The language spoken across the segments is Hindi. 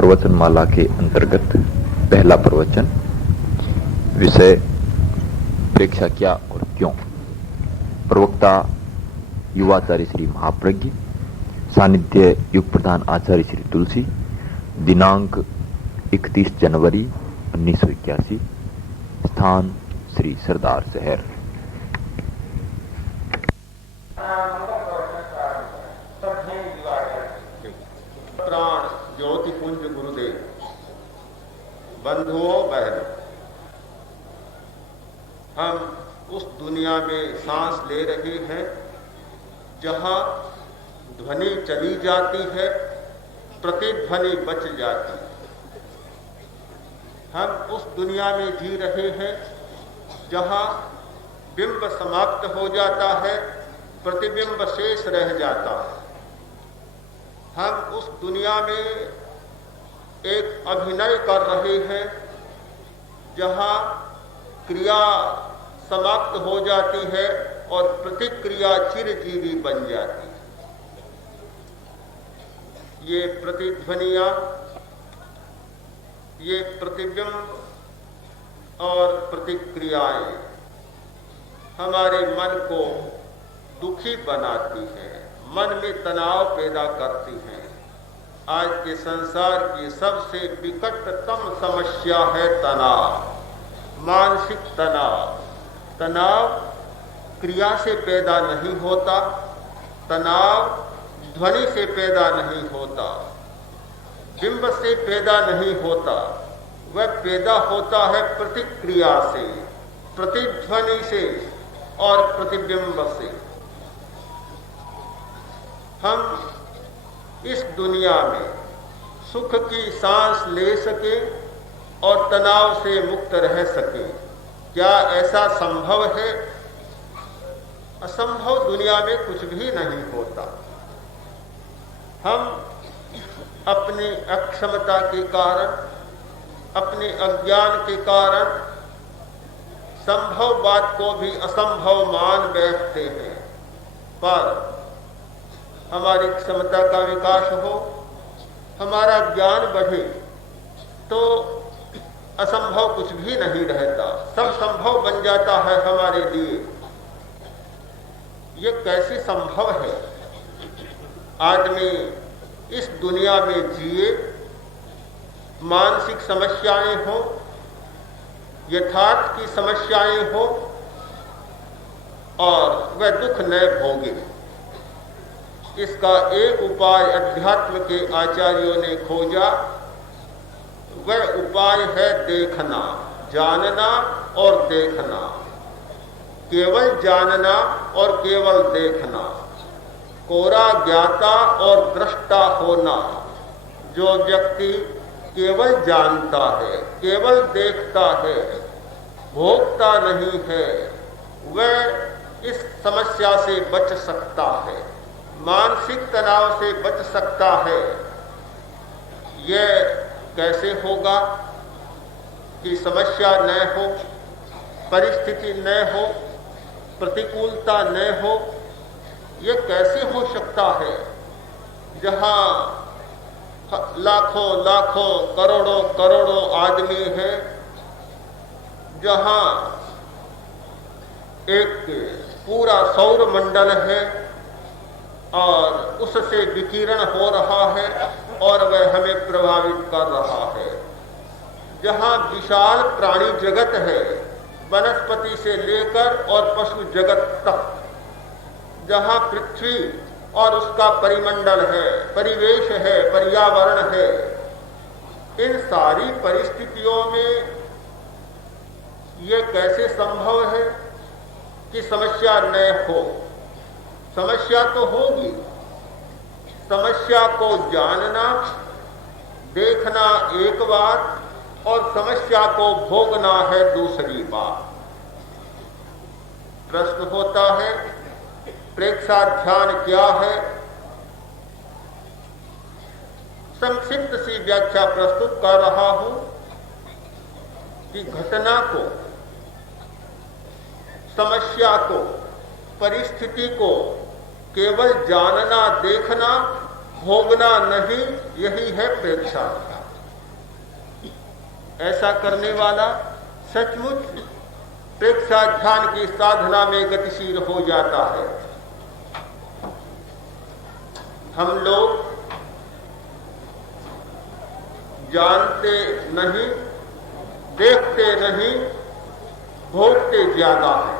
प्रवचनमाला के अंतर्गत पहला प्रवचन, विषय प्रेक्षा क्या और क्यों। प्रवक्ता युवाचार्य श्री महाप्रज्ञ, सानिध्य युग प्रधान आचार्य श्री तुलसी। दिनांक 31 जनवरी 1981। स्थान श्री सरदार शहर। प्राण ज्योति पुंज गुरुदेव, बंधुओं बहनों, हम उस दुनिया में सांस ले रहे हैं जहां ध्वनि चली जाती है, प्रतिध्वनि बच जाती है। हम उस दुनिया में जी रहे हैं जहां बिंब समाप्त हो जाता है, प्रतिबिंब शेष रह जाता है। हम उस दुनिया में एक अभिनय कर रहे हैं जहां क्रिया समाप्त हो जाती है और प्रतिक्रिया चिरजीवी बन जाती है। ये प्रतिध्वनियां, ये प्रतिबिंब और प्रतिक्रियाएं हमारे मन को दुखी बनाती हैं, मन में तनाव पैदा करती हैं। आज के संसार की सबसे विकटतम समस्या है तनाव, मानसिक तनाव। तनाव क्रिया से पैदा नहीं होता, तनाव ध्वनि से पैदा नहीं होता, बिंब से पैदा नहीं होता, वह पैदा होता है प्रतिक्रिया से, प्रतिध्वनि से और प्रतिबिंब से। हम इस दुनिया में सुख की सांस ले सकें और तनाव से मुक्त रह सकें, क्या ऐसा संभव है? असंभव दुनिया में कुछ भी नहीं होता। हम अपनी अक्षमता के कारण, अपने अज्ञान के कारण संभव बात को भी असंभव मान बैठते हैं। पर हमारी क्षमता का विकास हो, हमारा ज्ञान बढ़े तो असंभव कुछ भी नहीं रहता, सब संभव बन जाता है हमारे लिए। ये कैसे संभव है? आदमी इस दुनिया में जिए, मानसिक समस्याएं हो, यथार्थ की समस्याएं हो और वह दुख न भोगे। इसका एक उपाय अध्यात्म के आचार्यों ने खोजा। वह उपाय है देखना, जानना और देखना। केवल जानना और केवल देखना, कोरा ज्ञाता और दृष्टा होना। जो व्यक्ति केवल जानता है, केवल देखता है, भोगता नहीं है, वह इस समस्या से बच सकता है, मानसिक तनाव से बच सकता है। यह कैसे होगा कि समस्या न हो, परिस्थिति न हो, प्रतिकूलता न हो? यह कैसे हो सकता है जहां लाखों लाखों करोड़ों करोड़ों आदमी हैं, जहां एक पूरा सौर मंडल है और उससे विकिरण हो रहा है और वह हमें प्रभावित कर रहा है, जहां विशाल प्राणी जगत है, वनस्पति से लेकर और पशु जगत तक, जहां पृथ्वी और उसका परिमंडल है, परिवेश है, पर्यावरण है। इन सारी परिस्थितियों में यह कैसे संभव है कि समस्या न हो? समस्या तो होगी। समस्या को जानना, देखना एक बात और समस्या को भोगना है दूसरी बात। प्रश्न होता है, प्रेक्षा ध्यान क्या है? संक्षिप्त सी व्याख्या प्रस्तुत कर रहा हूं कि घटना को, समस्या को, परिस्थिति को केवल जानना, देखना, भोगना नहीं, यही है प्रेक्षा। ऐसा करने वाला सचमुच प्रेक्षा ध्यान की साधना में गतिशील हो जाता है। हम लोग जानते नहीं, देखते नहीं, भोगते ज्यादा है,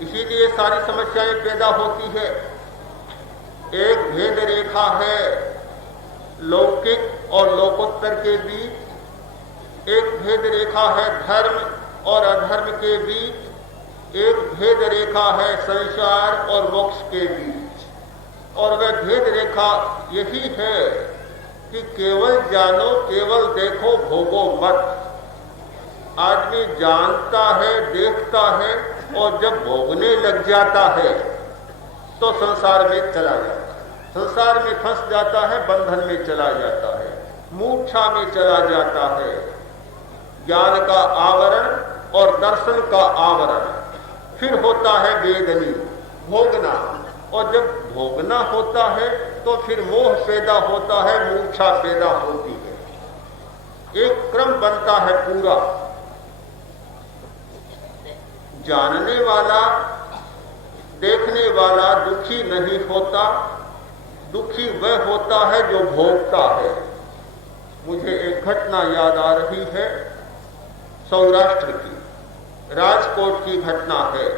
इसीलिए सारी समस्याएं पैदा होती है। एक भेद रेखा है लौकिक और लोकोत्तर के बीच, एक भेद रेखा है धर्म और अधर्म के बीच, एक भेद रेखा है संसार और मोक्ष के बीच। और वह भेद रेखा यही है कि केवल जानो, केवल देखो, भोगो मत। आदमी जानता है, देखता है और जब भोगने लग जाता है तो संसार में चला जाता है, संसार में फंस जाता है, बंधन में चला जाता है, मूर्छा में चला जाता है। ज्ञान का आवरण और दर्शन का आवरण, फिर होता है वेदनी, भोगना, और जब भोगना होता है तो फिर मोह पैदा होता है, मूर्छा पैदा होती है। एक क्रम बनता है पूरा। जानने वाला, देखने वाला दुखी नहीं होता, दुखी वह होता है जो भोगता है। मुझे एक घटना याद आ रही है, सौराष्ट्र की, राजकोट की घटना है।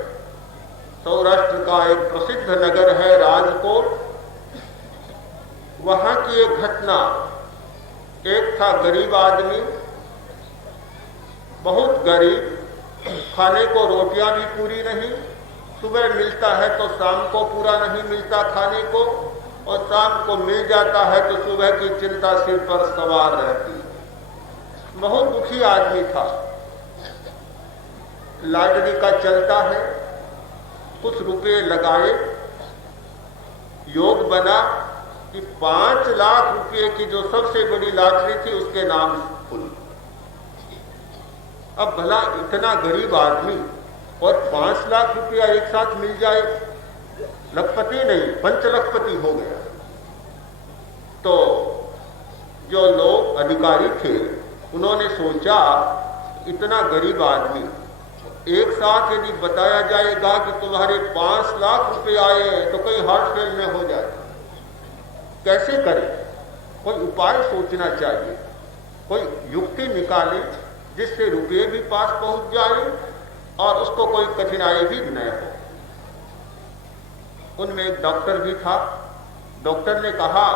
सौराष्ट्र का एक प्रसिद्ध नगर है राजकोट। वहां की एक घटना, एक था गरीब आदमी, बहुत गरीब, खाने को रोटियां भी पूरी नहीं, सुबह मिलता है तो शाम को पूरा नहीं मिलता खाने को, और शाम को मिल जाता है तो सुबह की चिंता सिर पर सवार रहती है। बहुत दुखी आदमी था। लॉटरी का चलता है, कुछ रुपए लगाए, योग बना कि 5 लाख रुपए की जो सबसे बड़ी लॉटरी थी उसके नाम खुली। अब भला इतना गरीब आदमी और 5 लाख रुपया एक साथ मिल जाए, लखपति नहीं, पंचलखपति हो गया। तो जो लोग अधिकारी थे उन्होंने सोचा, इतना गरीब आदमी, एक साथ यदि बताया जाएगा कि तुम्हारे 5 लाख रुपए आए हैं तो कहीं हार्ट फेल में हो जाए, कैसे करें? कोई उपाय सोचना चाहिए, कोई युक्ति निकाले जिससे रुपये भी पास पहुंच जाए और उसको कोई कठिनाई भी न हो। उनमें एक डॉक्टर भी था। डॉक्टर ने कहा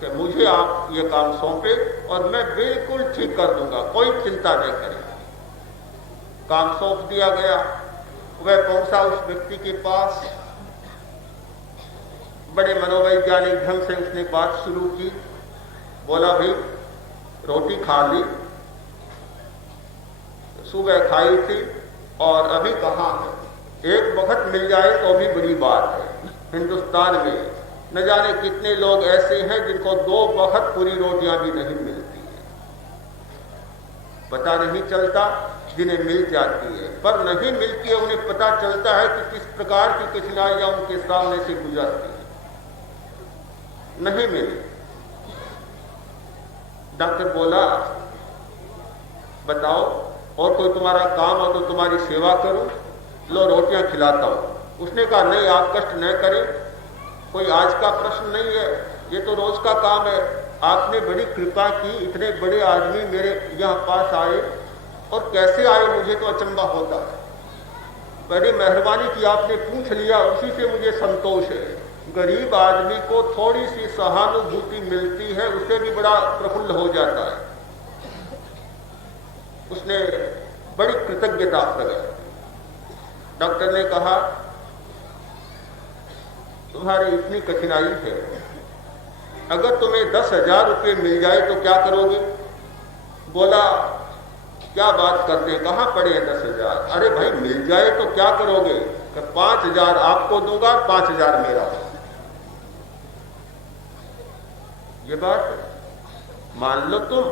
कि मुझे आप ये काम सौंपे और मैं बिल्कुल ठीक कर दूंगा, कोई चिंता नहीं करें। काम सौंप दिया गया। वह पहुंचा उस व्यक्ति के पास, बड़े मनोवैज्ञानिक ढंग से उसने बात शुरू की। बोला, भाई रोटी खा ली, सुबह खाई थी और अभी कहाँ है? एक वक्त मिल जाए तो भी बड़ी बात है। हिंदुस्तान में न जाने कितने लोग ऐसे हैं जिनको 2 वक्त पूरी रोटियां भी नहीं मिलती है। पता नहीं चलता, जिन्हें मिल जाती है, पर नहीं मिलती है उन्हें पता चलता है कि किस प्रकार की कठिनाइयां उनके सामने से गुजरती है। नहीं मिली। डॉक्टर बोला, बताओ और कोई तुम्हारा काम हो तो तुम्हारी सेवा करूं, लो रोटियां खिलाता हूं। उसने कहा, नहीं आप कष्ट न करें, कोई आज का प्रश्न नहीं है, ये तो रोज का काम है। आपने बड़ी कृपा की, इतने बड़े आदमी मेरे यहाँ पास आए, और कैसे आए मुझे तो अचंभा होता है। बड़ी मेहरबानी की, आपने पूछ लिया, उसी से मुझे संतोष है। गरीब आदमी को थोड़ी सी सहानुभूति मिलती है, उससे भी बड़ा प्रफुल्ल हो जाता है। उसने बड़ी कृतज्ञता प्रकट। डॉक्टर ने कहा, तुम्हारी इतनी कठिनाई है, अगर तुम्हें 10,000 रुपये मिल जाए तो क्या करोगे? बोला, क्या बात करते हैं, कहाँ पड़े हैं 10,000? अरे भाई मिल जाए तो क्या करोगे? 5,000 आपको दूंगा, 5,000 मेरा। ये बात मान लो तुम,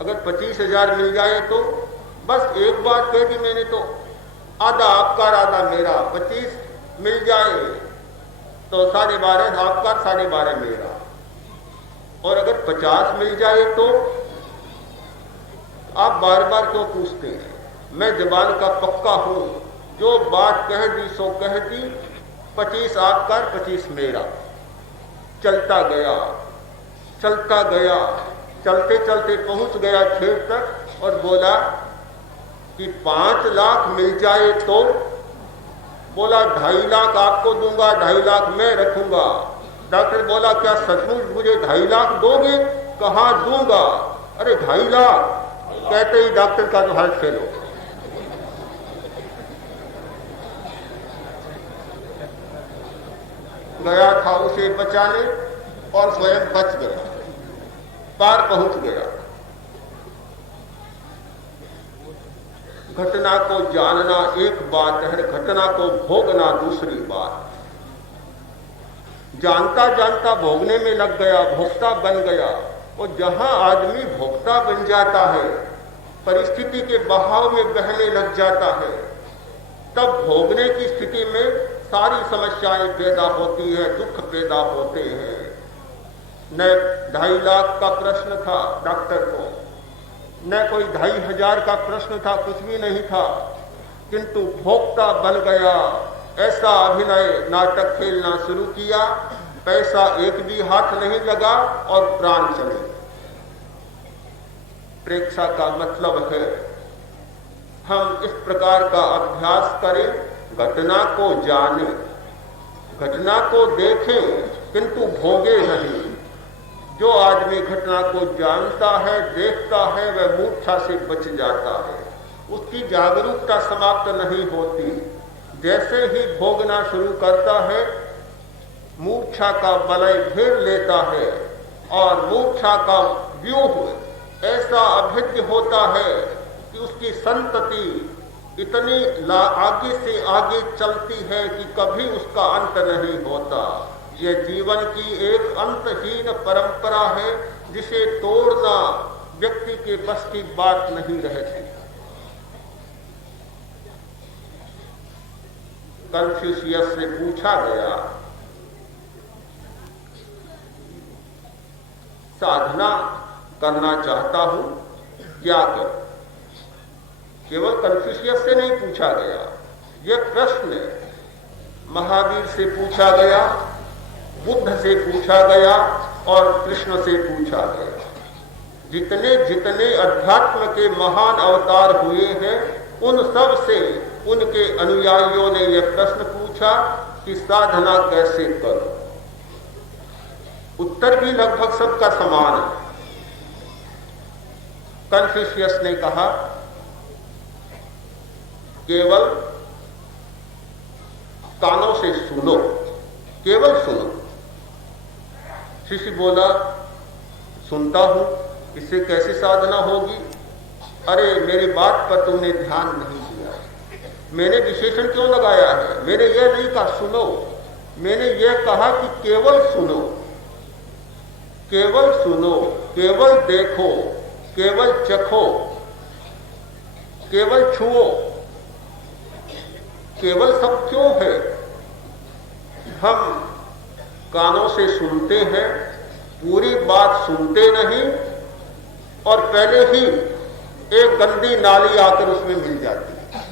अगर 25,000 मिल जाए तो बस एक बात कह दी मैंने, तो आधा आपका आधा मेरा। 25 मिल जाए तो 12.5 आपका, 12.5 मेरा। और अगर 50 मिल जाए तो आप बार बार क्यों पूछते हैं? मैं जबान का पक्का हूं, जो बात कह दी सो कह दी, 25 आपका 25 मेरा। चलता गया, चलता गया, चलते चलते पहुंच गया खेत तक और बोला कि 5 लाख मिल जाए तो? बोला 2.5 लाख आपको दूंगा, 2.5 लाख मैं रखूंगा। डॉक्टर बोला क्या सचमुच मुझे 2.5 लाख दोगे? कहाँ दूंगा? अरे 2.5 लाख कहते ही डॉक्टर का तो हार्ट फेल हो गया। गया था उसे बचाने और स्वयं बच गया, पार पहुंच गया। घटना को जानना एक बात है, घटना को भोगना दूसरी बात। जानता जानता भोगने में लग गया, भोक्ता बन गया। और जहां आदमी भोक्ता बन जाता है, परिस्थिति के बहाव में बहने लग जाता है, तब भोगने की स्थिति में सारी समस्याएं पैदा होती है, दुख पैदा होते हैं। न 2.5 लाख का प्रश्न था डॉक्टर को, न कोई 2,500 का प्रश्न था, कुछ भी नहीं था, किंतु भोक्ता बन गया। ऐसा अभिनय नाटक खेलना शुरू किया, पैसा एक भी हाथ नहीं लगा और प्राण चले। प्रेक्षा का मतलब है हम इस प्रकार का अभ्यास करें, घटना को जाने, घटना को देखें किंतु भोगे नहीं। जो आदमी घटना को जानता है, देखता है, वह मूर्छा से बच जाता है। उसकी जागरूकता समाप्त नहीं होती। जैसे ही भोगना शुरू करता है, मूर्छा का वलय घेर लेता है और मूर्छा का व्यूह ऐसा अभेद्य होता है कि उसकी संतति इतनी आगे से आगे चलती है कि कभी उसका अंत नहीं होता। यह जीवन की एक अंतहीन परंपरा है, जिसे तोड़ना व्यक्ति के बस की बात नहीं रहती। कन्फ्यूशियस से पूछा गया, साधना करना चाहता हूं, क्या करूं? केवल कन्फ्यूशियस से नहीं पूछा गया, यह प्रश्न महावीर से पूछा गया, बुद्ध से पूछा गया और कृष्ण से पूछा गया। जितने जितने अध्यात्म के महान अवतार हुए हैं, उन सब से उनके अनुयायियों ने यह प्रश्न पूछा कि साधना कैसे करो। उत्तर भी लगभग सबका समान है। कन्फ्यूशियस ने कहा, केवल कानों से सुनो, केवल सुनो। शिष्य बोला, सुनता हूं, इससे कैसे साधना होगी? अरे मेरी बात पर तुमने ध्यान नहीं दिया। मैंने विशेषण क्यों लगाया है? मैंने यह नहीं कहा सुनो, मैंने यह कहा कि केवल सुनो, केवल सुनो, केवल देखो, केवल चखो, केवल छुओ। केवल सब क्यों है? हम कानों से सुनते हैं, पूरी बात सुनते नहीं और पहले ही एक गंदी नाली आकर उसमें मिल जाती है,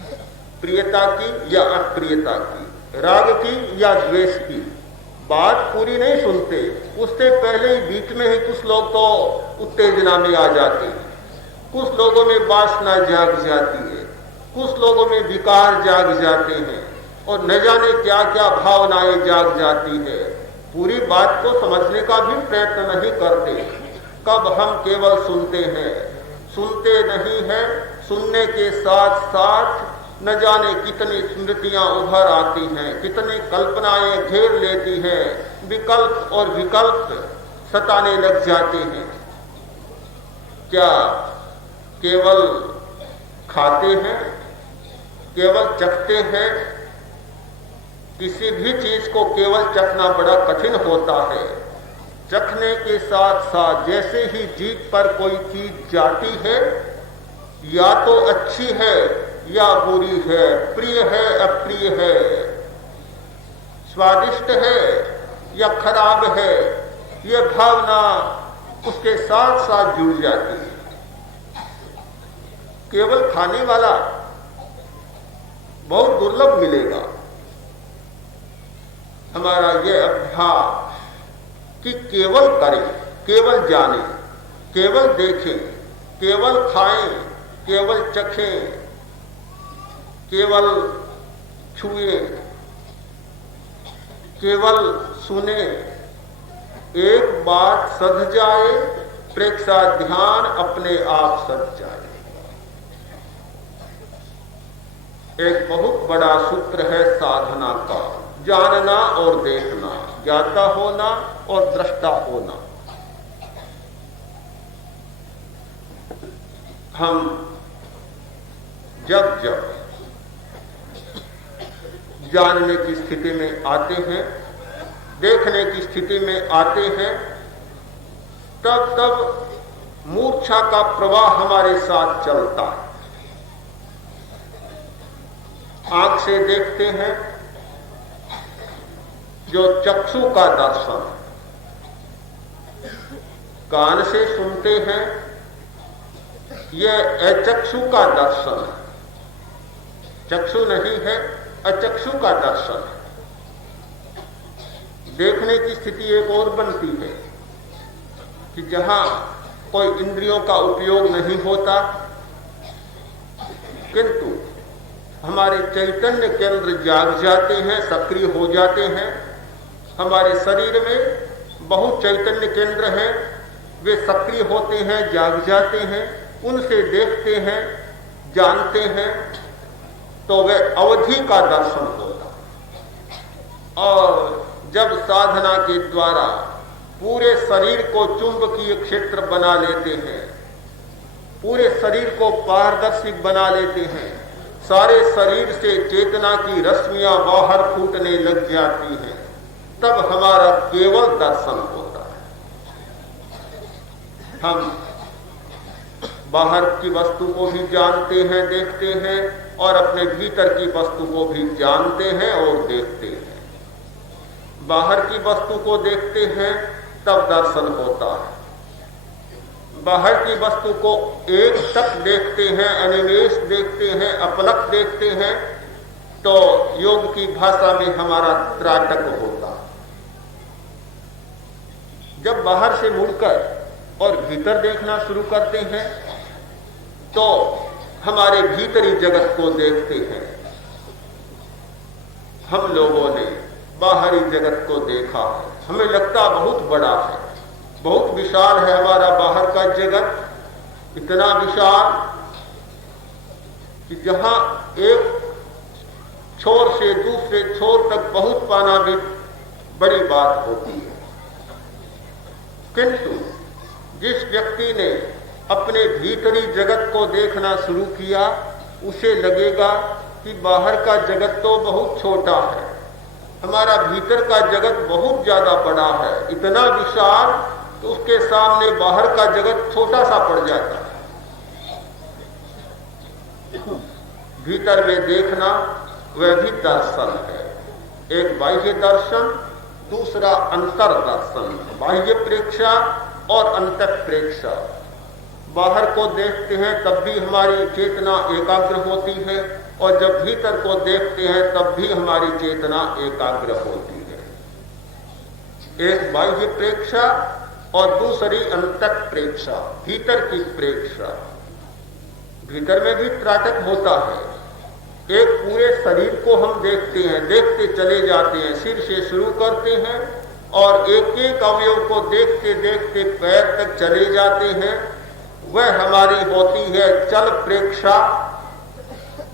प्रियता की या अप्रियता की, राग की या द्वेष की। बात पूरी नहीं सुनते, उससे पहले ही बीच में ही कुछ लोग तो उत्तेजना में आ जाते हैं, कुछ लोगों में वासना जाग जाती है, कुछ लोगों में विकार जाग जाते हैं और न जाने क्या क्या भावनाएं जाग जाती है। पूरी बात को समझने का भी प्रयत्न नहीं करते। कब हम केवल सुनते हैं, सुनते नहीं हैं, सुनने के साथ साथ न जाने कितनी स्मृतियां उभर आती हैं, कितनी कल्पनाएं घेर लेती हैं, विकल्प और विकल्प सताने लग जाते हैं। क्या केवल खाते हैं, केवल चखते हैं? किसी भी चीज को केवल चखना बड़ा कठिन होता है। चखने के साथ साथ जैसे ही जीभ पर कोई चीज जाती है, या तो अच्छी है या बुरी है, प्रिय है अप्रिय है, स्वादिष्ट है या खराब है, यह भावना उसके साथ साथ जुड़ जाती है। केवल खाने वाला बहुत दुर्लभ मिलेगा। हमारा यह अभ्यास कि केवल करें, केवल जानें, केवल देखें, केवल खाएं, केवल चखें, केवल छुएं, केवल सुने, एक बात सध जाए, प्रेक्षा ध्यान अपने आप सध जाए। एक बहुत बड़ा सूत्र है साधना का, जानना और देखना, ज्ञाता होना और दृष्टा होना। हम जब जब जानने की स्थिति में आते हैं, देखने की स्थिति में आते हैं, तब तब मूर्छा का प्रवाह हमारे साथ चलता है। आंख से देखते हैं जो चक्षु का दर्शन, कान से सुनते हैं यह अचक्षु का दर्शन है। चक्षु नहीं है, अचक्षु का दर्शन है। देखने की स्थिति एक और बनती है कि जहां कोई इंद्रियों का उपयोग नहीं होता, किंतु हमारे चैतन्य केंद्र जाग जाते हैं, सक्रिय हो जाते हैं। हमारे शरीर में बहुत चैतन्य केंद्र हैं, वे सक्रिय होते हैं, जाग जाते हैं। उनसे देखते हैं, जानते हैं, तो वह अवधि का दर्शन होता। और जब साधना के द्वारा पूरे शरीर को चुंबकीय क्षेत्र बना लेते हैं, पूरे शरीर को पारदर्शी बना लेते हैं, सारे शरीर से चेतना की रश्मियां बाहर फूटने लग जाती हैं, तब हमारा केवल दर्शन होता है। हम बाहर की वस्तु को भी जानते हैं, देखते हैं, और अपने भीतर की वस्तु को भी जानते हैं और देखते हैं। बाहर की वस्तु को देखते हैं तब दर्शन होता है। बाहर की वस्तु को एक टक देखते हैं, अनिमेष देखते हैं, अपलक देखते हैं, तो योग की भाषा में हमारा त्राटक होता है। जब बाहर से मुड़कर और भीतर देखना शुरू करते हैं तो हमारे भीतरी जगत को देखते हैं। हम लोगों ने बाहरी जगत को देखा है, हमें लगता बहुत बड़ा है, बहुत विशाल है हमारा बाहर का जगत, इतना विशाल कि जहां एक छोर से दूसरे छोर तक पहुंच पाना भी बड़ी बात होती है। किंतु जिस व्यक्ति ने अपने भीतरी जगत को देखना शुरू किया, उसे लगेगा कि बाहर का जगत तो बहुत छोटा है, हमारा भीतर का जगत बहुत ज्यादा बड़ा है, इतना विशाल तो उसके सामने बाहर का जगत छोटा सा पड़ जाता है। भीतर में देखना वह भी दर्शन है, एक बाह्य दर्शन, दूसरा अंतर दर्शन, बाह्य प्रेक्षा और अंतर प्रेक्षा। बाहर को देखते हैं तब भी हमारी चेतना एकाग्र होती है, और जब भीतर को देखते हैं तब भी हमारी चेतना एकाग्र होती है। एक बाह्य प्रेक्षा और दूसरी अंतर प्रेक्षा, भीतर की प्रेक्षा। भीतर में भी त्राटक होता है। एक पूरे शरीर को हम देखते हैं, देखते चले जाते हैं, सिर से शुरू करते हैं और एक एक अवयव को देखते देखते पैर तक चले जाते हैं, वह हमारी होती है चल प्रेक्षा।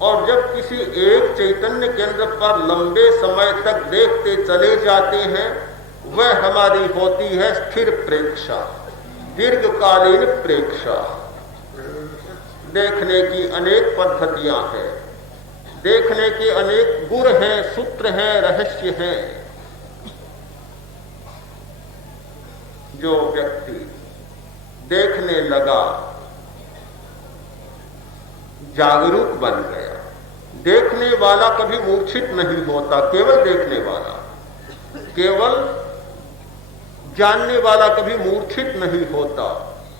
और जब किसी एक चैतन्य केंद्र पर लंबे समय तक देखते चले जाते हैं, वह हमारी होती है स्थिर प्रेक्षा, दीर्घकालीन प्रेक्षा। देखने की अनेक पद्धतियां हैं, देखने के अनेक गुर हैं, सूत्र हैं, रहस्य हैं। जो व्यक्ति देखने लगा, जागरूक बन गया। देखने वाला कभी मूर्छित नहीं होता, केवल देखने वाला, केवल जानने वाला कभी मूर्छित नहीं होता।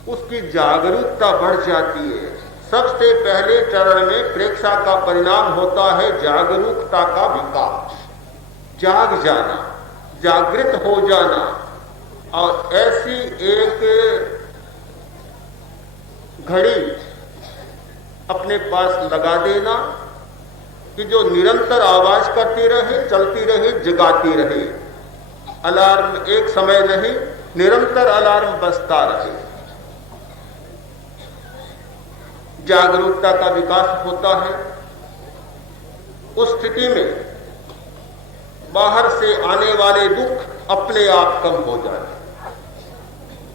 उसकी जागरूकता बढ़ जाती है, सबसे पहले चरण में प्रेक्षा का परिणाम होता है जागरूकता का विकास, जाग जाना, जागृत हो जाना, और ऐसी एक घड़ी अपने पास लगा देना कि जो निरंतर आवाज करती रहे, चलती रहे, जगाती रहे। अलार्म एक समय नहीं, निरंतर अलार्म बजता रहे। जागरूकता का विकास होता है। उस स्थिति में बाहर से आने वाले दुख अपने आप कम हो जाते हैं।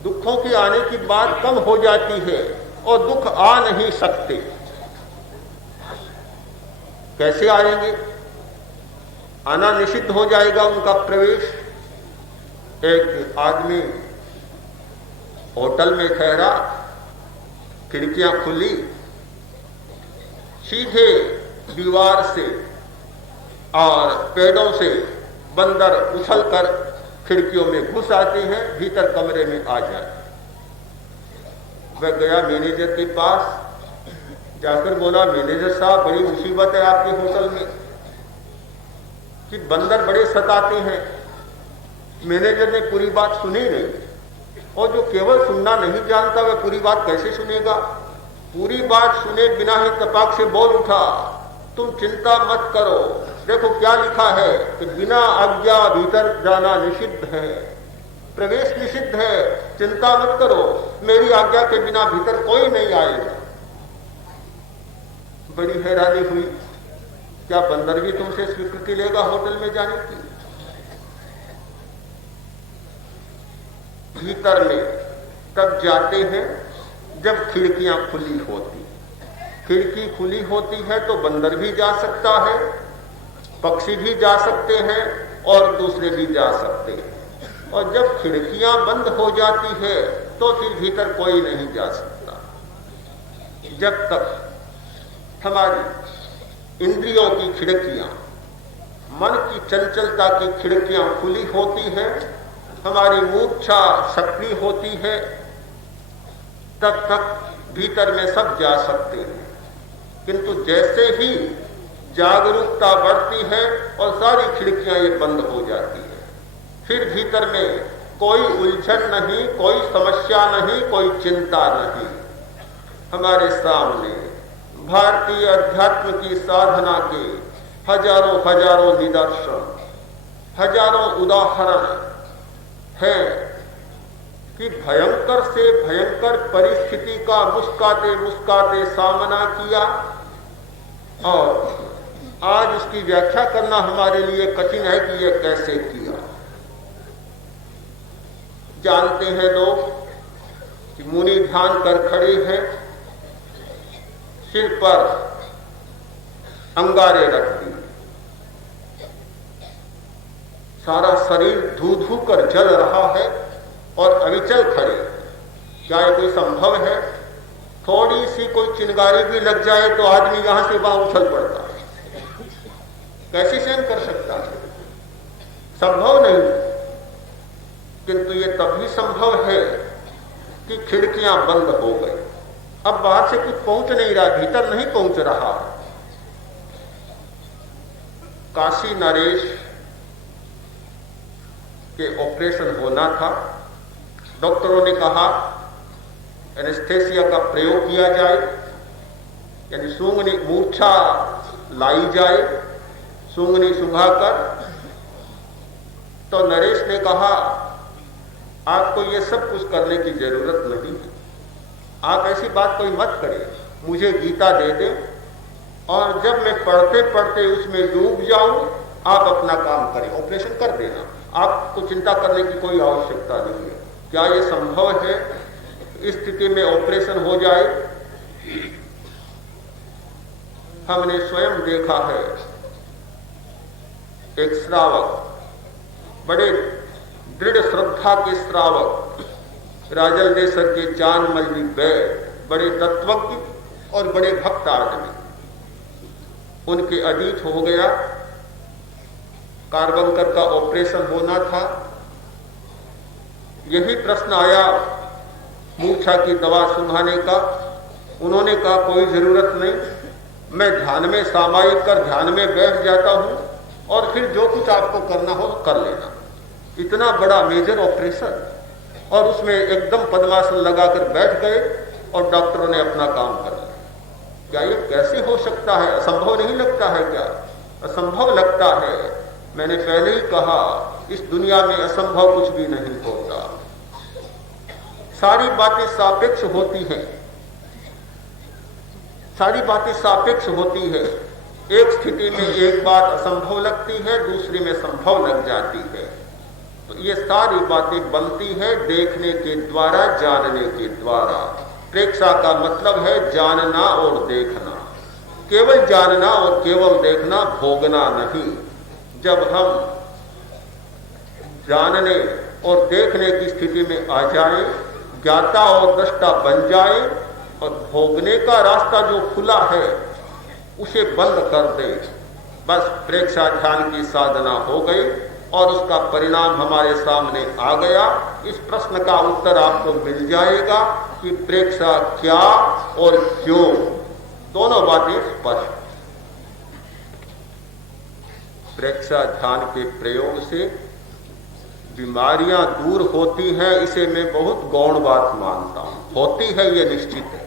दुखों की आने की बात कम हो जाती है और दुख आ नहीं सकते। कैसे आएंगे? आना निषिद्ध हो जाएगा उनका प्रवेश। एक आदमी होटल में ठहरा, खिड़कियां खुली, सीधे दीवार से और पेड़ों से बंदर उछलकर खिड़कियों में घुस आते हैं, भीतर कमरे में आ जाते। वह गया मैनेजर के पास, जाकर बोला, मैनेजर साहब बड़ी मुसीबत है आपके होटल में कि बंदर बड़े सताते हैं। मैनेजर ने पूरी बात सुनी नहीं, और जो केवल सुनना नहीं जानता वह पूरी बात कैसे सुनेगा? पूरी बात सुने बिना ही तपाक से बोल उठा, तुम चिंता मत करो, देखो क्या लिखा है कि बिना आज्ञा भीतर जाना निषिद्ध है, प्रवेश निषिद्ध है, चिंता मत करो, मेरी आज्ञा के बिना भीतर कोई नहीं आएगा। बड़ी हैरानी हुई, क्या बंदर भी तुमसे स्वीकृति लेगा होटल में जाने की? भीतर में तब जाते हैं जब खिड़कियां खुली होती। खिड़की खुली होती है तो बंदर भी जा सकता है, पक्षी भी जा सकते हैं और दूसरे भी जा सकते हैं। और जब खिड़कियां बंद हो जाती है तो फिर भीतर कोई नहीं जा सकता। जब तक हमारी इंद्रियों की खिड़कियां, मन की चंचलता की खिड़कियां खुली होती हैं, हमारी मूर्छा सक्रिय होती है, तब तक भीतर में सब जा सकते हैं। किंतु जैसे ही जागरूकता बढ़ती है और सारी खिड़कियां ये बंद हो जाती है, फिर भीतर में कोई उलझन नहीं, कोई समस्या नहीं, कोई चिंता नहीं। हमारे सामने भारतीय अध्यात्म की साधना के हजारों हजारों निदर्शन, हजारों उदाहरण है कि भयंकर से भयंकर परिस्थिति का मुस्काते मुस्काते सामना किया, और आज उसकी व्याख्या करना हमारे लिए कठिन है कि यह कैसे किया। जानते हैं लोग कि मुनि ध्यान कर खड़े हैं, सिर पर अंगारे रख दिए, सारा शरीर धू धू कर जल रहा है और अविचल खड़े। क्या ये कोई संभव है? थोड़ी सी कोई चिंगारी भी लग जाए तो आदमी यहां से वहां उछल पड़ता है। कैसे सहन कर सकता है? संभव नहीं। किंतु ये तभी संभव है कि खिड़कियां बंद हो गई। अब बाहर से कुछ पहुंच नहीं रहा, भीतर नहीं पहुंच रहा। काशी नरेश के ऑपरेशन होना था। डॉक्टरों ने कहा एनेस्थेसिया का प्रयोग किया जाए, यानी सूंघनी मूर्छा लाई जाए, सूंघनी सुंघाकर। तो नरेश ने कहा आपको ये सब कुछ करने की जरूरत नहीं है, आप ऐसी बात कोई मत करें, मुझे गीता दे दें और जब मैं पढ़ते पढ़ते उसमें डूब जाऊं आप अपना काम करें, ऑपरेशन कर देना, आपको चिंता करने की कोई आवश्यकता नहीं है। क्या यह संभव है इस स्थिति में ऑपरेशन हो जाए? हमने स्वयं देखा है, एक श्रावक, बड़े दृढ़ श्रद्धा के श्रावक, राजल देसर के चांदमल जी बैद, बड़े तत्वज्ञ और बड़े भक्त आदमी, उनके अधीत हो गया, कार्बंकर का ऑपरेशन होना था। यही प्रश्न आया मूर्छा की दवा सुंघाने का, उन्होंने कहा कोई जरूरत नहीं, मैं ध्यान में सामायिक कर ध्यान में बैठ जाता हूं और फिर जो कुछ आपको करना हो कर लेना। इतना बड़ा मेजर ऑपरेशन, और उसमें एकदम पद्मासन लगाकर बैठ गए और डॉक्टरों ने अपना काम कर लिया। क्या ये कैसे हो सकता है? असंभव नहीं लगता है क्या? असंभव लगता है। मैंने पहले ही कहा, इस दुनिया में असंभव कुछ भी नहीं होता। सारी बातें सापेक्ष होती हैं, सारी बातें सापेक्ष होती है। एक स्थिति में एक बात असंभव लगती है, दूसरी में संभव लग जाती है। तो ये सारी बातें बनती है देखने के द्वारा, जानने के द्वारा। प्रेक्षा का मतलब है जानना और देखना। केवल जानना और केवल देखना, भोगना नहीं। जब हम जानने और देखने की स्थिति में आ जाए, ज्ञाता और दृष्टा बन जाए और भोगने का रास्ता जो खुला है उसे बंद कर दे, बस प्रेक्षा ध्यान की साधना हो गई और उसका परिणाम हमारे सामने आ गया। इस प्रश्न का उत्तर आपको मिल जाएगा कि प्रेक्षा क्या और क्यों, दोनों बातें स्पष्ट। प्रेक्षा ध्यान के प्रयोग से बीमारियां दूर होती हैं, इसे मैं बहुत गौण बात मानता हूं। होती है ये निश्चित है।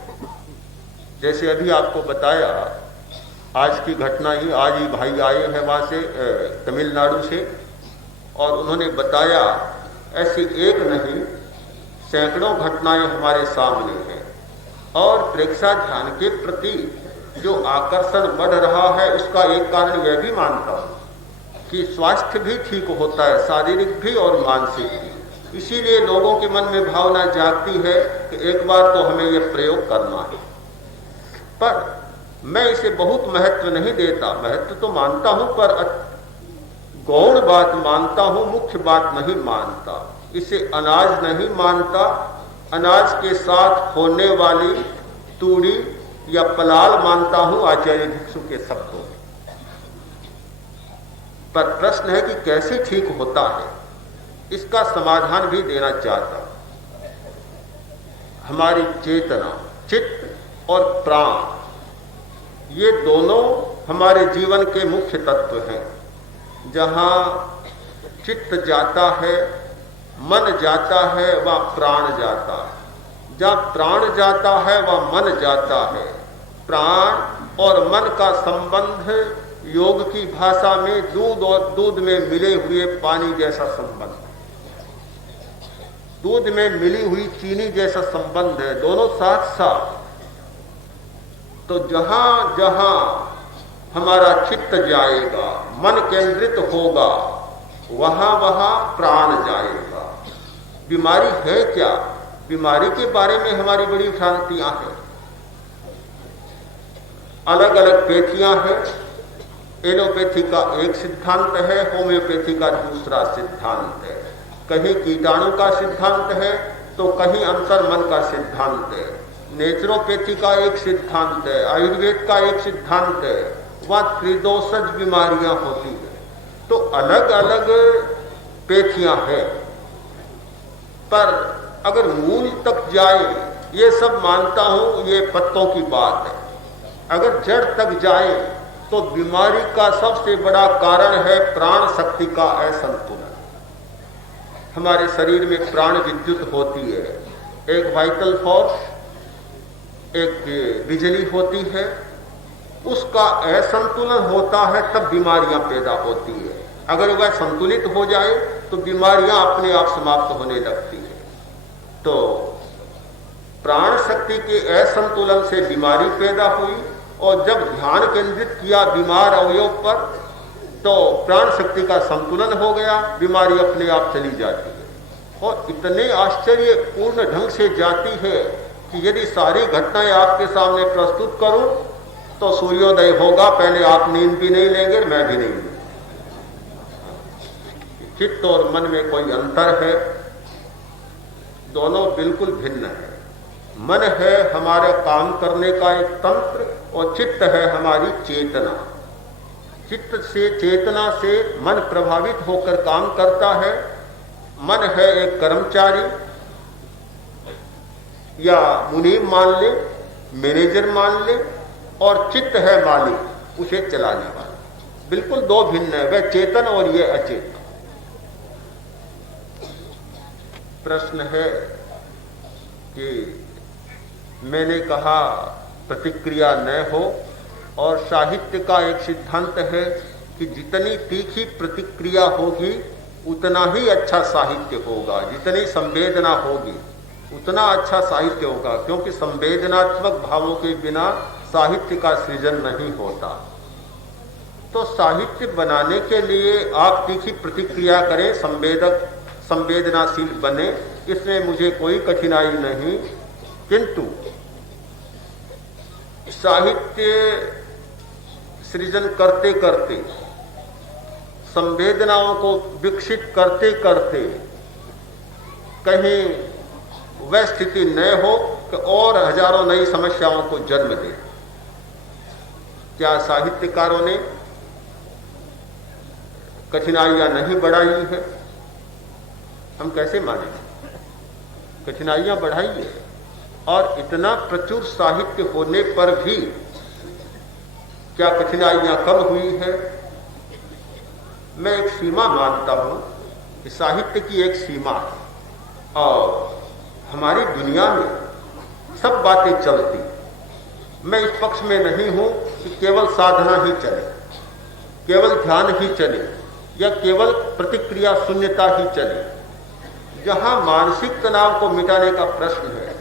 जैसे अभी आपको बताया, आज की घटना ही, आज ही भाई आए हैं वहां से, तमिलनाडु से, और उन्होंने बताया ऐसी एक नहीं सैकड़ों घटनाएं हमारे सामने हैं। और प्रेक्षा ध्यान के प्रति जो आकर्षण बढ़ रहा है उसका एक कारण यह भी मानता हूं कि स्वास्थ्य भी ठीक होता है, शारीरिक भी और मानसिक भी। इसीलिए लोगों के मन में भावना जागती है कि एक बार तो हमें यह प्रयोग करना है। पर मैं इसे बहुत महत्व नहीं देता। महत्व तो मानता हूं पर गौण बात मानता हूं, मुख्य बात नहीं मानता। इसे अनाज नहीं मानता। अनाज के साथ होने वाली तूड़ी या पलाल मानता हूं आचार्य भिक्षु के शब्दों में। पर प्रश्न है कि कैसे ठीक होता है, इसका समाधान भी देना चाहता हूं। हमारी चेतना, चित्त और प्राण, ये दोनों हमारे जीवन के मुख्य तत्व हैं। जहां चित्त जाता है, मन जाता है, वह प्राण जाता है। जहां प्राण जाता है वह मन जाता है। प्राण और मन का संबंध योग की भाषा में दूध और दूध में मिले हुए पानी जैसा संबंध, दूध में मिली हुई चीनी जैसा संबंध है, दोनों साथ साथ। तो जहां जहां हमारा चित्त जाएगा, मन केंद्रित होगा, वहां वहां प्राण जाएगा। बीमारी है क्या? बीमारी के बारे में हमारी बड़ी भ्रांतियां हैं। अलग अलग पैथियां हैं। एलोपैथी का एक सिद्धांत है, होम्योपैथी का दूसरा सिद्धांत है। कहीं कीटाणु का सिद्धांत है तो कहीं अंतर मन का सिद्धांत है। नेचुरोपैथी का एक सिद्धांत है, आयुर्वेद का एक सिद्धांत है। वह त्रिदोषज बीमारियां होती हैं। तो अलग अलग पैथियां हैं। पर अगर मूल तक जाए, ये सब मानता हूं ये पत्तों की बात है। अगर जड़ तक जाए तो बीमारी का सबसे बड़ा कारण है प्राण शक्ति का असंतुलन। हमारे शरीर में प्राण विद्युत होती है, एक वाइटल फोर्स, एक बिजली होती है। उसका असंतुलन होता है तब बीमारियां पैदा होती है। अगर वह संतुलित हो जाए तो बीमारियां अपने आप समाप्त होने लगती है। तो प्राण शक्ति के असंतुलन से बीमारी पैदा हुई, और जब ध्यान केंद्रित किया बीमार अवयव पर तो प्राण शक्ति का संतुलन हो गया, बीमारी अपने आप चली जाती है। और इतने आश्चर्यपूर्ण ढंग से जाती है कि यदि सारी घटनाएं आपके सामने प्रस्तुत करूं तो सूर्योदय होगा, पहले आप नींद भी नहीं लेंगे, मैं भी नहीं लूंगा। चित्त और मन में कोई अंतर है? दोनों बिल्कुल भिन्न है। मन है हमारे काम करने का एक तंत्र और चित्त है हमारी चेतना। चित्त से, चेतना से मन प्रभावित होकर काम करता है। मन है एक कर्मचारी या मुनीम मान ले, मैनेजर मान ले, और चित्त है मालिक, उसे चलाने वाला। बिल्कुल दो भिन्न है, वह चेतन और ये अचेतन। प्रश्न है कि मैंने कहा प्रतिक्रिया न हो, और साहित्य का एक सिद्धांत है कि जितनी तीखी प्रतिक्रिया होगी उतना ही अच्छा साहित्य होगा, जितनी संवेदना होगी उतना अच्छा साहित्य होगा, क्योंकि संवेदनात्मक भावों के बिना साहित्य का सृजन नहीं होता। तो साहित्य बनाने के लिए आप तीखी प्रतिक्रिया करें, संवेदनाशील बने, इसमें मुझे कोई कठिनाई नहीं। किंतु साहित्य सृजन करते करते, संवेदनाओं को विकसित करते करते कहीं वह स्थिति न हो कि और हजारों नई समस्याओं को जन्म दे। क्या साहित्यकारों ने कठिनाइयां नहीं बढ़ाई है? हम कैसे मानेंगे? कठिनाइयां बढ़ाई है, और इतना प्रचुर साहित्य होने पर भी क्या कठिनाइयां कम हुई है? मैं एक सीमा मानता हूं कि साहित्य की एक सीमा है, और हमारी दुनिया में सब बातें चलती। मैं इस पक्ष में नहीं हूं कि केवल साधना ही चले, केवल ध्यान ही चले, या केवल प्रतिक्रिया शून्यता ही चले। जहां मानसिक तनाव को मिटाने का प्रश्न है,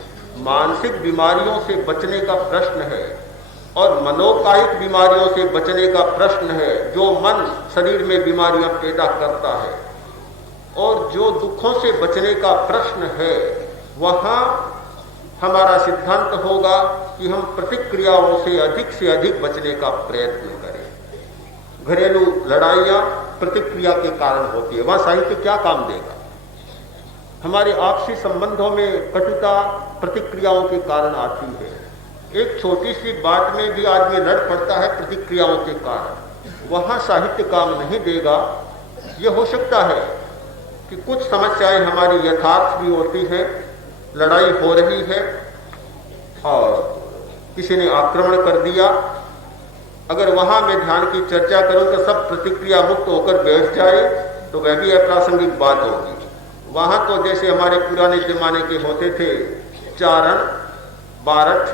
मानसिक बीमारियों से बचने का प्रश्न है, और मनोकायिक बीमारियों से बचने का प्रश्न है, जो मन शरीर में बीमारियां पैदा करता है, और जो दुखों से बचने का प्रश्न है, वहां हमारा सिद्धांत होगा कि हम प्रतिक्रियाओं से अधिक बचने का प्रयत्न करें। घरेलू लड़ाइयां प्रतिक्रिया के कारण होती है, वहां साहित्य क्या काम देगा? हमारे आपसी संबंधों में कटुता प्रतिक्रियाओं के कारण आती है। एक छोटी सी बात में भी आदमी लड़ पड़ता है प्रतिक्रियाओं के कारण, वहां साहित्य काम नहीं देगा। यह हो सकता है कि कुछ समस्याएं हमारी यथार्थ भी होती हैं, लड़ाई हो रही है और किसी ने आक्रमण कर दिया, अगर वहां मैं ध्यान की चर्चा करूं तो सब प्रतिक्रिया मुक्त होकर बैठ जाए तो वह भी अप्रासंगिक बात होगी। वहां तो जैसे हमारे पुराने जमाने के होते थे चारण बारठ,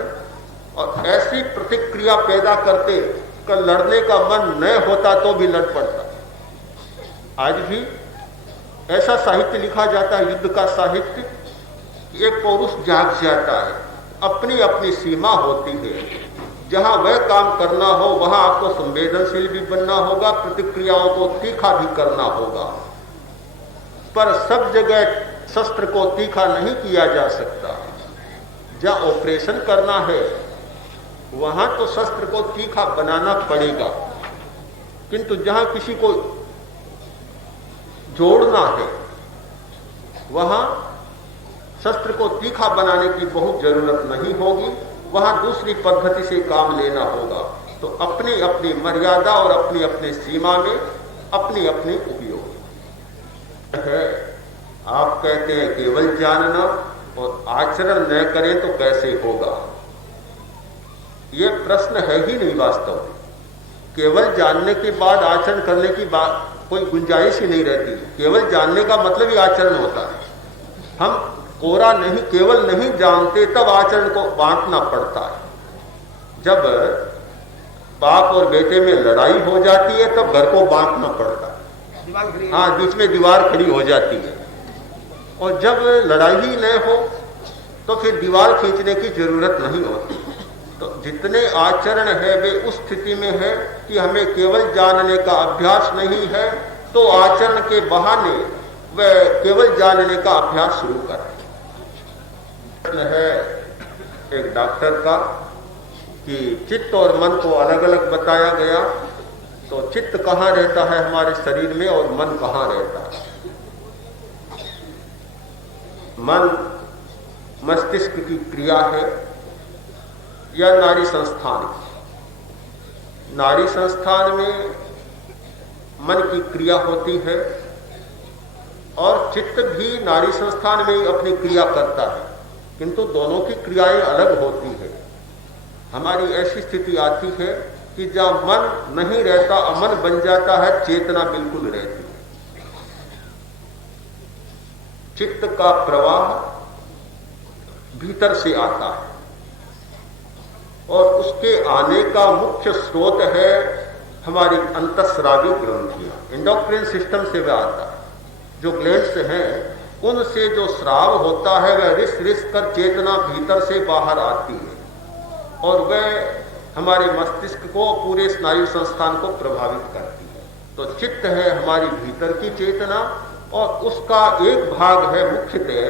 और ऐसी प्रतिक्रिया पैदा करते कि लड़ने का मन न होता तो भी लड़ पड़ता। आज भी ऐसा साहित्य लिखा जाता है, युद्ध का साहित्य। एक पुरुष जाग जाता है, अपनी अपनी सीमा होती है। जहां वह काम करना हो वहां आपको संवेदनशील भी बनना होगा, प्रतिक्रियाओं को तीखा भी करना होगा। पर सब जगह शस्त्र को तीखा नहीं किया जा सकता। जहां ऑपरेशन करना है वहां तो शस्त्र को तीखा बनाना पड़ेगा, किंतु जहां किसी को जोड़ना है वहां शस्त्र को तीखा बनाने की बहुत जरूरत नहीं होगी, वहां दूसरी पद्धति से काम लेना होगा। तो अपनी अपनी मर्यादा और अपनी अपनी सीमा में अपनी अपनी उपयोग है। आप कहते हैं केवल जानना और आचरण न करें तो कैसे होगा? यह प्रश्न है ही नहीं वास्तव में। केवल जानने के बाद आचरण करने की बात कोई गुंजाइश ही नहीं रहती। केवल जानने का मतलब ही आचरण होता है। हम कोरा नहीं, केवल नहीं जानते तब आचरण को बांटना पड़ता है। जब बाप और बेटे में लड़ाई हो जाती है तब घर को बांटना पड़ता है। हाँ, बीच में दीवार खड़ी हो जाती है। और जब लड़ाई ही न हो तो फिर दीवार खींचने की जरूरत नहीं होती। तो जितने आचरण है वे उस स्थिति में है कि हमें केवल जानने का अभ्यास नहीं है, तो आचरण के बहाने वह केवल जानने का अभ्यास शुरू करें। प्रश्न है एक डॉक्टर का कि चित्त और मन को अलग अलग बताया गया, तो चित्त कहाँ रहता है हमारे शरीर में और मन कहाँ रहता है? मन मस्तिष्क की क्रिया है या नाड़ी संस्थान? नाड़ी संस्थान में मन की क्रिया होती है और चित्त भी नाड़ी संस्थान में ही अपनी क्रिया करता है, किंतु दोनों की क्रियाएं अलग होती है। हमारी ऐसी स्थिति आती है कि जहां मन नहीं रहता, अमन बन जाता है, चेतना बिल्कुल रहती है। चित्त का प्रवाह भीतर से आता है और उसके आने का मुख्य स्रोत है हमारी अंतःस्रावी ग्रंथियां, एंडोक्राइन सिस्टम से वह आता है। जो ग्लैंड्स हैं उनसे जो स्राव होता है वह रिस रिस कर चेतना भीतर से बाहर आती है और वह हमारे मस्तिष्क को, पूरे स्नायु संस्थान को प्रभावित करती है। तो चित्त है हमारी भीतर की चेतना और उसका एक भाग है, मुख्यतः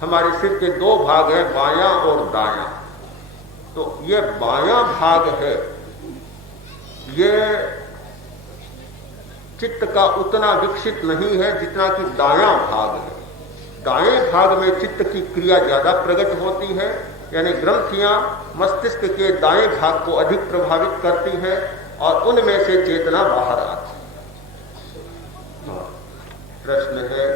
हमारे सिर के दो भाग हैं, बायां और दायां। तो ये बायां भाग है, ये चित्त का उतना विकसित नहीं है जितना कि दायां भाग है। दाएं भाग में चित्त की क्रिया ज्यादा प्रकट होती है, यानी ग्रंथियां मस्तिष्क के दाएं भाग को अधिक प्रभावित करती हैं और उनमें से चेतना बाहर आती है। प्रश्न है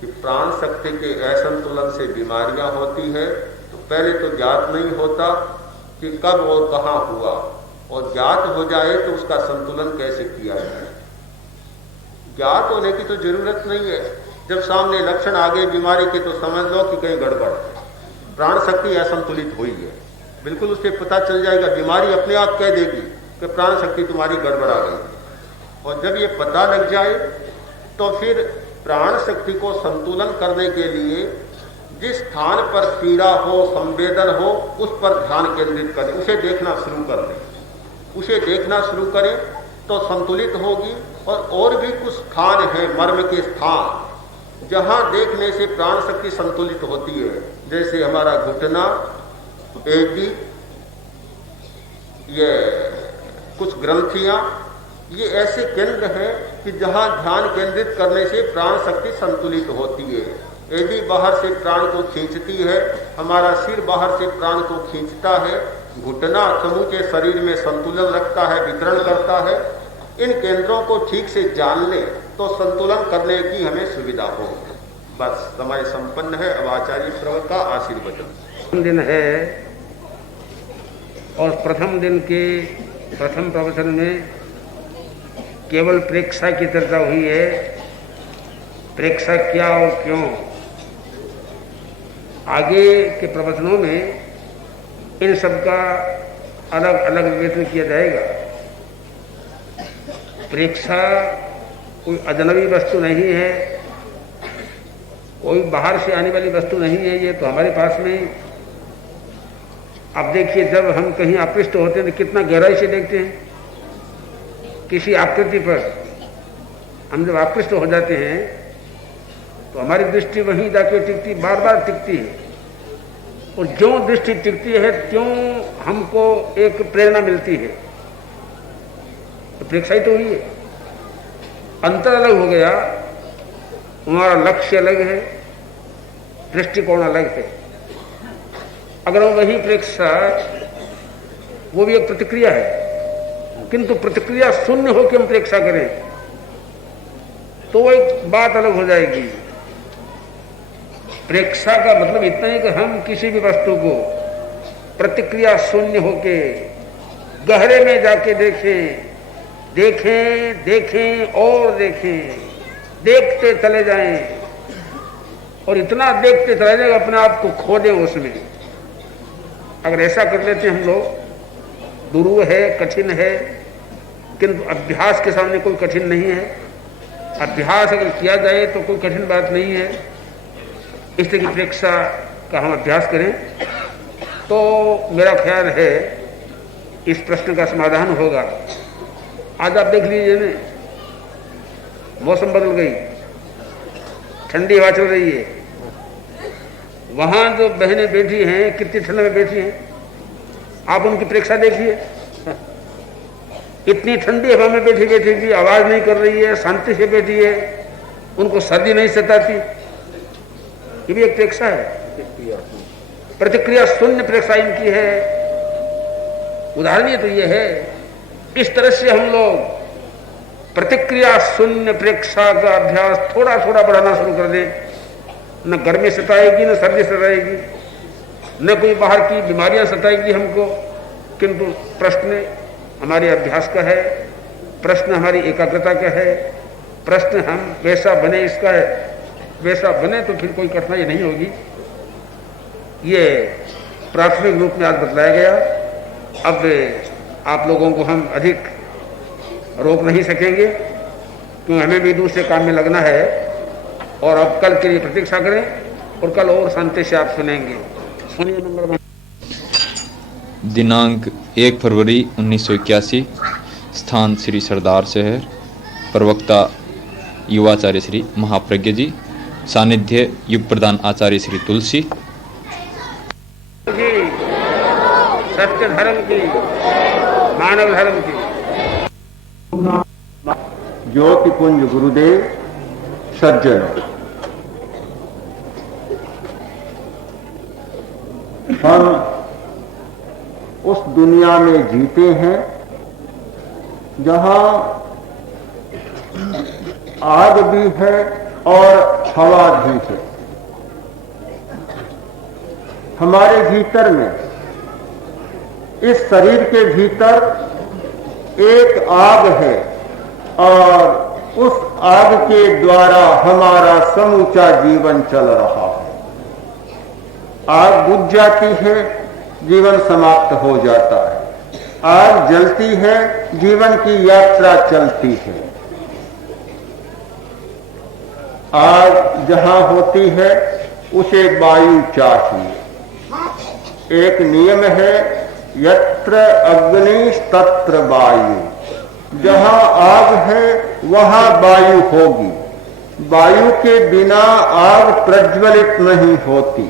कि प्राण शक्ति के असंतुलन से बीमारियां होती है, तो पहले तो ज्ञात नहीं होता कि कब और कहां हुआ, और ज्ञात हो जाए तो उसका संतुलन कैसे किया जाए। ज्ञात होने की तो जरूरत नहीं है, जब सामने लक्षण आ गए बीमारी के तो समझ लो कि कहीं गड़बड़ है, प्राण शक्ति असंतुलित हुई है। बिल्कुल उससे पता चल जाएगा, बीमारी अपने आप कह देगी कि प्राण शक्ति तुम्हारी गड़बड़ा गई। और जब ये पता लग जाए तो फिर प्राण शक्ति को संतुलन करने के लिए जिस स्थान पर पीड़ा हो, संवेदन हो, उस पर ध्यान केंद्रित करें, उसे देखना शुरू कर दें। उसे देखना शुरू करें तो संतुलित होगी। और भी कुछ स्थान है, मर्म के स्थान, जहां देखने से प्राण शक्ति संतुलित होती है, जैसे हमारा घुटना, एडी, ये कुछ ग्रंथियां, ये ऐसे केंद्र हैं कि जहां ध्यान केंद्रित करने से प्राण शक्ति संतुलित होती है। एडी बाहर से प्राण को खींचती है, हमारा सिर बाहर से प्राण को खींचता है, घुटना समूचे शरीर में संतुलन रखता है, वितरण करता है। इन केंद्रों को ठीक से जान ले तो संतुलन करने की हमें सुविधा हो। बस समय संपन्न है। अब आचार्य प्रवक्ता का आशीर्वचन। दिन है और प्रथम दिन के प्रथम प्रवचन में केवल प्रेक्षा की चर्चा हुई है। प्रेक्षा क्या और क्यों, आगे के प्रवचनों में इन सब का अलग अलग विवेचन किया जाएगा। प्रेक्षा कोई अजनबी वस्तु नहीं है, कोई बाहर से आने वाली वस्तु नहीं है, ये तो हमारे पास में। अब देखिए, जब हम कहीं आकृष्ट होते हैं तो कितना गहराई से देखते हैं किसी आकृति पर। हम जब आकृष्ट हो जाते हैं तो हमारी दृष्टि वहीं जाके टिकती, बार बार टिकती है, और ज्यों दृष्टि टिकती है त्यों हमको एक प्रेरणा मिलती है। तो प्रेक्षा ही तो हुई है। अंतर अलग हो गया, हमारा लक्ष्य अलग है, दृष्टिकोण अलग है। अगर वही प्रेक्षा, वो भी एक प्रतिक्रिया है, किंतु प्रतिक्रिया शून्य होकर हम प्रेक्षा करें तो वो एक बात अलग हो जाएगी। प्रेक्षा का मतलब इतना ही कि हम किसी भी वस्तु को प्रतिक्रिया शून्य होके गहरे में जाके देखें, देखें, देखें और देखें, देखते चले जाएं, और इतना देखते चले जाएं अपने आप को खो दें उसमें। अगर ऐसा कर लेते हम लोग, दुरूह है, कठिन है, किंतु अभ्यास के सामने कोई कठिन नहीं है। अभ्यास अगर किया जाए तो कोई कठिन बात नहीं है। इस तरह की प्रेक्षा का हम अभ्यास करें तो मेरा ख्याल है इस प्रश्न का समाधान होगा। आज आप देख लीजिए ना, मौसम बदल गई, ठंडी हवा चल रही है, वहां जो बहनें बैठी हैं कितनी ठंड में बैठी हैं, आप उनकी प्रेक्षा देखिए। इतनी ठंडी हवा में बैठी बैठी भी आवाज नहीं कर रही है, शांति से बैठी है, उनको सर्दी नहीं सताती। ये भी एक प्रेक्षा है, प्रतिक्रिया शून्य प्रेक्षा इनकी है। उदाहरण तो ये है, इस तरह से हम लोग प्रतिक्रिया शून्य प्रेक्षा का अभ्यास थोड़ा थोड़ा बढ़ाना शुरू कर दें। न गर्मी सताएगी, न सर्दी सताएगी, न कोई बाहर की बीमारियां सताएगी हमको, किंतु प्रश्न हमारे अभ्यास का है, प्रश्न हमारी एकाग्रता का है, प्रश्न हम वैसा बने इसका है। वैसा बने तो फिर कोई कठिनाई नहीं होगी। ये प्राथमिक रूप में आज बतलाया गया। अब आप लोगों को हम अधिक रोक नहीं सकेंगे क्योंकि हमें भी दूसरे काम में लगना है, और अब कल के लिए प्रतीक्षा करें और कल और शांति से आप सुनेंगे। सुनिए नंबर। दिनांक 1 फरवरी 1981, स्थान श्री सरदार शहर, प्रवक्ता युवाचार्य श्री महाप्रज्ञ जी, सानिध्य युग प्रधान आचार्य श्री तुलसी। सत्य धर्म की, मानव धर्म की। ज्योति पुंज गुरुदेव सज्जन, हम उस दुनिया में जीते हैं जहां आग भी है और हवा भी है। हमारे भीतर में, इस शरीर के भीतर एक आग है और उस आग के द्वारा हमारा समूचा जीवन चल रहा है। आग बुझ जाती है, जीवन समाप्त हो जाता है। आग जलती है, जीवन की यात्रा चलती है। आग जहां होती है उसे वायु चाहिए। एक नियम है, यत्र अग्नि तत्र वायु। जहां आग है वहां वायु होगी। वायु के बिना आग प्रज्वलित नहीं होती।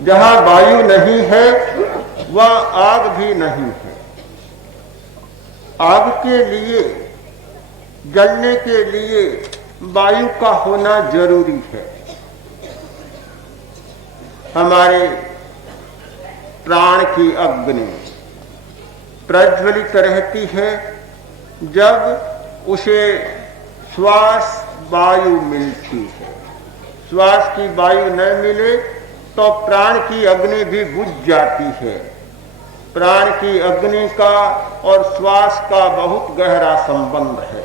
जहां वायु नहीं है वह आग भी नहीं है। आग के लिए, जलने के लिए वायु का होना जरूरी है। हमारे प्राण की अग्नि प्रज्वलित रहती है जब उसे श्वास वायु मिलती है। श्वास की वायु न मिले तो प्राण की अग्नि भी बुझ जाती है। प्राण की अग्नि का और श्वास का बहुत गहरा संबंध है।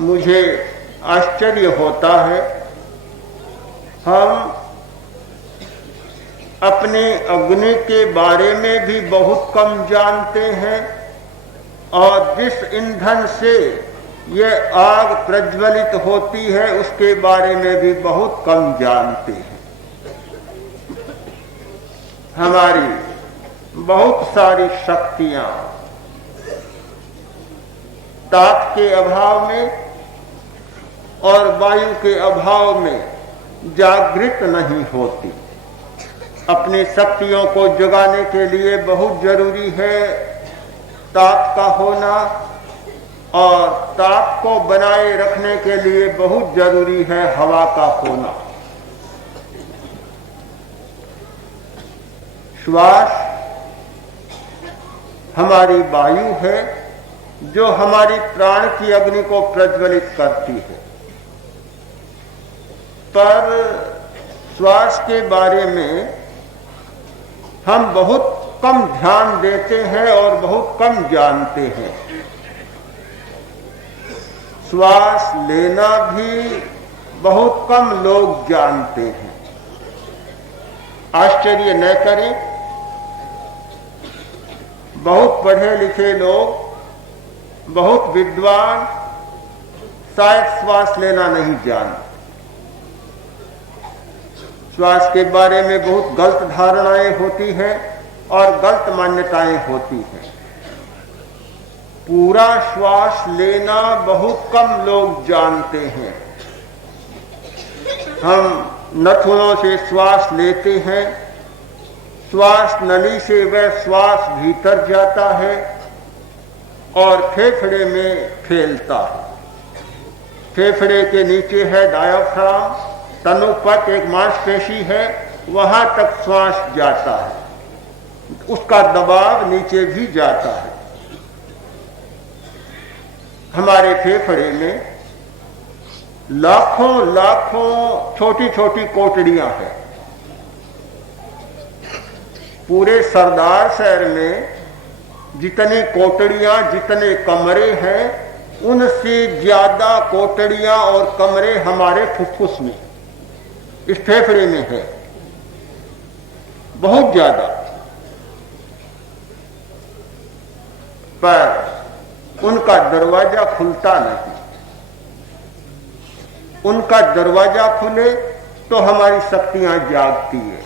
मुझे आश्चर्य होता है, हम अपने अग्नि के बारे में भी बहुत कम जानते हैं और जिस ईंधन से यह आग प्रज्वलित होती है उसके बारे में भी बहुत कम जानते हैं। हमारी बहुत सारी शक्तियां ताप के अभाव में और वायु के अभाव में जागृत नहीं होती। अपनी शक्तियों को जगाने के लिए बहुत जरूरी है ताप का होना, और ताप को बनाए रखने के लिए बहुत जरूरी है हवा का होना। श्वास हमारी वायु है जो हमारी प्राण की अग्नि को प्रज्वलित करती है। पर श्वास के बारे में हम बहुत कम ध्यान देते हैं और बहुत कम जानते हैं। श्वास लेना भी बहुत कम लोग जानते हैं। आश्चर्य न करें, बहुत पढ़े लिखे लोग, बहुत विद्वान शायद श्वास लेना नहीं जानते। श्वास के बारे में बहुत गलत धारणाएं होती हैं और गलत मान्यताएं होती हैं। पूरा श्वास लेना बहुत कम लोग जानते हैं। हम नथुनों से श्वास लेते हैं, श्वास नली से वह श्वास भीतर जाता है और फेफड़े में फैलता है। फेफड़े के नीचे है डायाफ्राम, तनुपट एक मांसपेशी है, वहां तक श्वास जाता है, उसका दबाव नीचे भी जाता है। हमारे फेफड़े में लाखों लाखों छोटी छोटी कोटड़ियां हैं। पूरे सरदार शहर में जितनी कोठड़ियां, जितने कमरे हैं, उनसे ज्यादा कोठड़ियां और कमरे हमारे फुफ्फुस में, इस फेफड़े में है, बहुत ज्यादा। पर उनका दरवाजा खुलता नहीं। उनका दरवाजा खुले तो हमारी शक्तियां जागती है।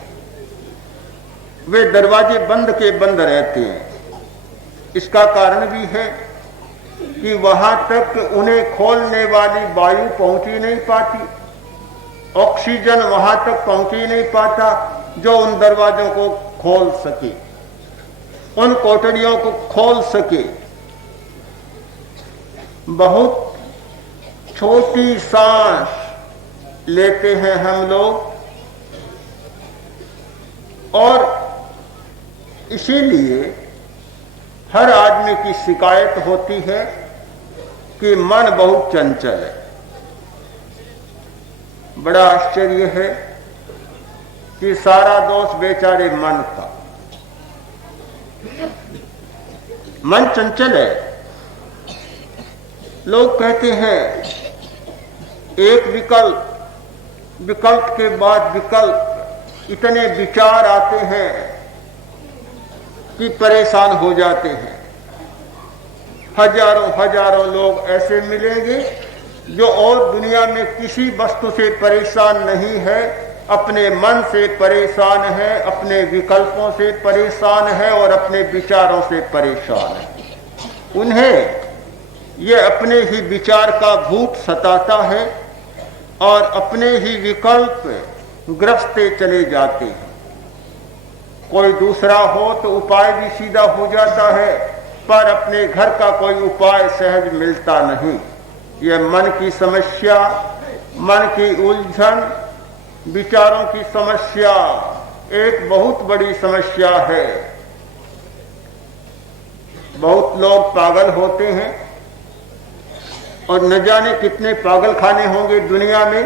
वे दरवाजे बंद के बंद रहते हैं। इसका कारण भी है कि वहां तक उन्हें खोलने वाली वायु पहुंच ही नहीं पाती, ऑक्सीजन वहां तक पहुंच ही नहीं पाता जो उन दरवाजों को खोल सके, उन कोठड़ियों को खोल सके। बहुत छोटी सांस लेते हैं हम लोग, और इसीलिए हर आदमी की शिकायत होती है कि मन बहुत चंचल है। बड़ा आश्चर्य है कि सारा दोष बेचारे मन का। मन चंचल है। लोग कहते हैं एक विकल्प के बाद विकल्प, इतने विचार आते हैं कि परेशान हो जाते हैं। हजारों लोग ऐसे मिलेंगे जो और दुनिया में किसी वस्तु से परेशान नहीं है, अपने मन से परेशान है, अपने विकल्पों से परेशान है और अपने विचारों से परेशान है। उन्हें ये अपने ही विचार का भूत सताता है और अपने ही विकल्प ग्रसते चले जाते हैं। कोई दूसरा हो तो उपाय भी सीधा हो जाता है, पर अपने घर का कोई उपाय सहज मिलता नहीं। यह मन की समस्या, मन की उलझन, विचारों की समस्या एक बहुत बड़ी समस्या है। बहुत लोग पागल होते हैं और न जाने कितने पागल खाने होंगे दुनिया में।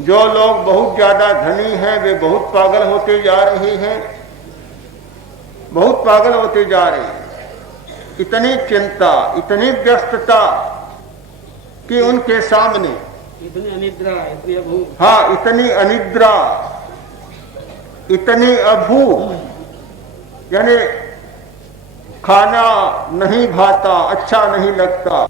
जो लोग बहुत ज्यादा धनी हैं वे बहुत पागल होते जा रहे हैं, बहुत पागल होते जा रहे हैं। इतनी चिंता, इतनी व्यस्तता कि उनके सामने इतनी अनिद्रा, इतनी अभूत, हाँ, इतनी अनिद्रा, इतनी अभूत, यानी खाना नहीं भाता, अच्छा नहीं लगता।